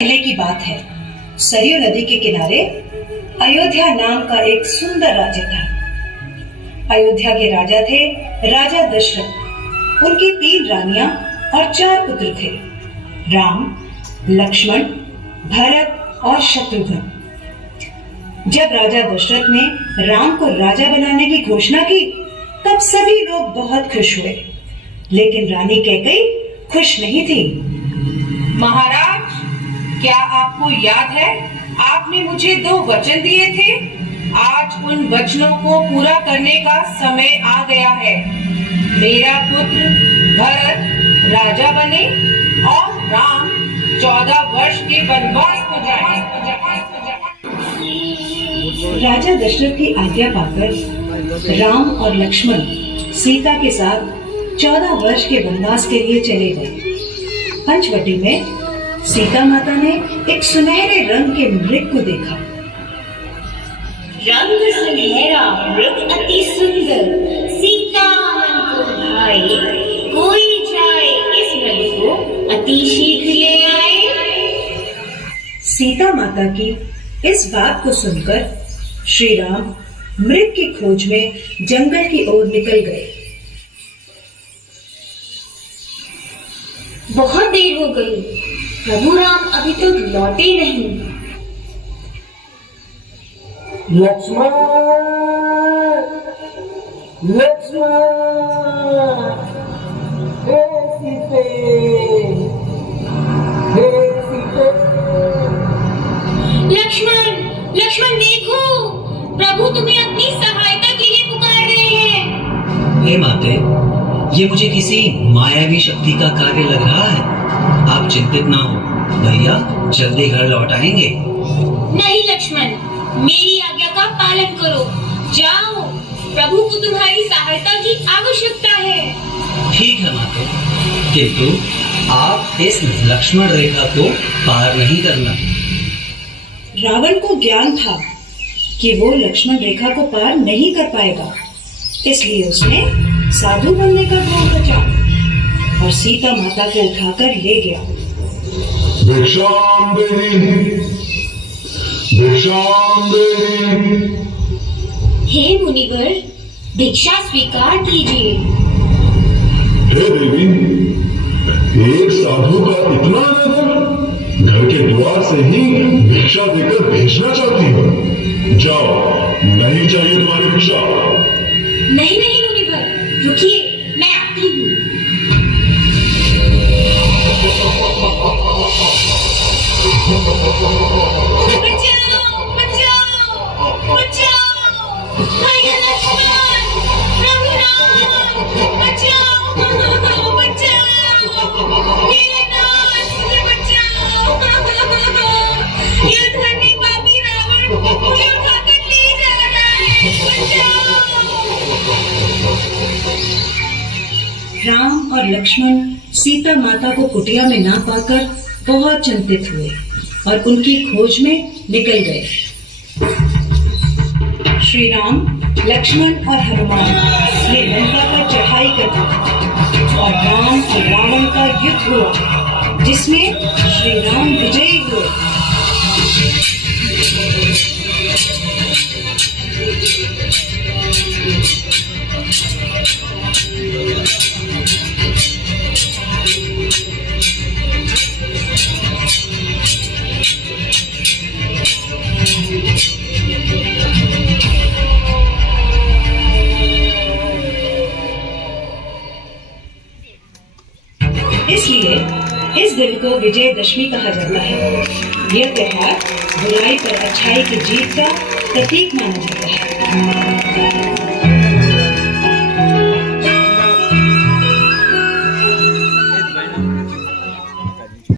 पहले की बात है, सरयू नदी के किनारे अयोध्या नाम का एक सुंदर राज्य था। अयोध्या के राजा थे राजा दशरथ। उनकी 3 रानियां और 4 पुत्र थे, राम, लक्ष्मण, भरत और शत्रुघ्न। जब राजा दशरथ ने राम को राजा बनाने की घोषणा की, तब सभी लोग बहुत खुश हुए, लेकिन रानी कैकेयी खुश नहीं थी। महाराज, क्या आपको याद है आपने मुझे 2 वचन दिए थे? आज उन वचनों को पूरा करने का समय आ गया है। मेरा पुत्र भरत राजा बने और राम 14 वर्ष के वनवास को जाए। राजा दशरथ की आज्ञा पाकर राम और लक्ष्मण सीता के साथ 14 वर्ष के वनवास के लिए चले गए। पंचवटी में सीता माता ने एक सुनहरे रंग के मृग को देखा। रंग सुनहरा मृग अति सुंदर, सीता मन को भाए, कोई जाए इस मृग को अति शीघ्र ले आए। सीता माता की इस बात को सुनकर श्री राम मृग की खोज में जंगल की ओर निकल गए। बहुत देर हो गई, प्रभु राम अभी तक लौटे नहीं। लक्ष्मण, लक्ष्मण, हे सीते, हे सीते। लक्ष्मण, लक्ष्मण देखो, प्रभु तुम्हें अपनी सहायता के लिए पुकार रहे हैं। हे माते, ये मुझे किसी मायावी शक्ति का कार्य लग रहा है। आप चिंतित ना हो, भैया जल्दी घर लौट आएंगे। नहीं लक्ष्मण, मेरी आज्ञा का पालन करो। जाओ, प्रभु को तुम्हारी सहायता की आवश्यकता है। ठीक है माते, किंतु आप इस लक्ष्मण रेखा को पार नहीं करना। रावण को ज्ञान था कि वो लक्ष्मण रेखा को पार नहीं कर पाएगा, इसलिए उसने साधु बनने का ढोंग रचा और सीता माता को उठाकर ले गया। भिक्षाम देहि, भिक्षाम देहि। हे मुनिवर, भिक्षा स्वीकार कीजिए। हे देवी, एक साधु का इतना आदर, घर के द्वार से ही भिक्षा देकर भेजना चाहती हो? जाओ, नहीं चाहिए तुम्हारी भिक्षा। नहीं नहीं मुनिवर, रुकिए, मैं आती हूँ। बचाओ, बचाओ, बचाओ, भैया लक्ष्मण, प्रभु राम, बचाओ, बचाओ, मेरे नाथ, मुझे बचाओ। ये धनी पापी रावण मुझे उठाकर ले जा रहा है, बचाओ। राम और लक्ष्मण सीता माता को कुटिया में ना पाकर बहुत चिंतित हुए और उनकी खोज में निकल गए। श्री राम, लक्ष्मण और हनुमान ने लंका पर चढ़ाई कर दी और राम और रावण का युद्ध हुआ, जिसमें श्री राम विजयी हुए। इसलिए इस दिन को विजयदशमी कहा जाता है। यह त्योहार बुराई पर अच्छाई की जीत का प्रतीक माना जाता है।